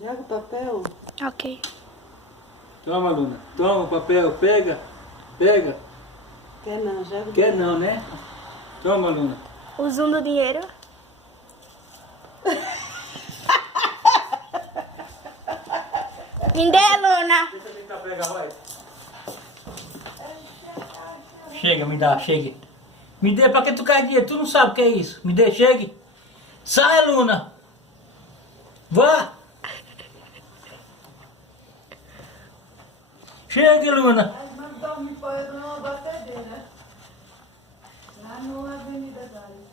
Joga o papel. Ok. Toma, Luna. Toma o papel. Pega. Pega. Quer não, joga o Quer dinheiro. não, né? Toma, Luna. O zoom do dinheiro. Me dê, Luna. Deixa eu tentar pegar, vai. Chega, me dá, chega. Me dê, pra que tu quer dinheiro? Tu não sabe o que é isso. Me dê, chegue. Sai, Luna. Vá. Chegue, Luna. Mas não dorme fora, não, batedeira. Lá no Avenida Gales.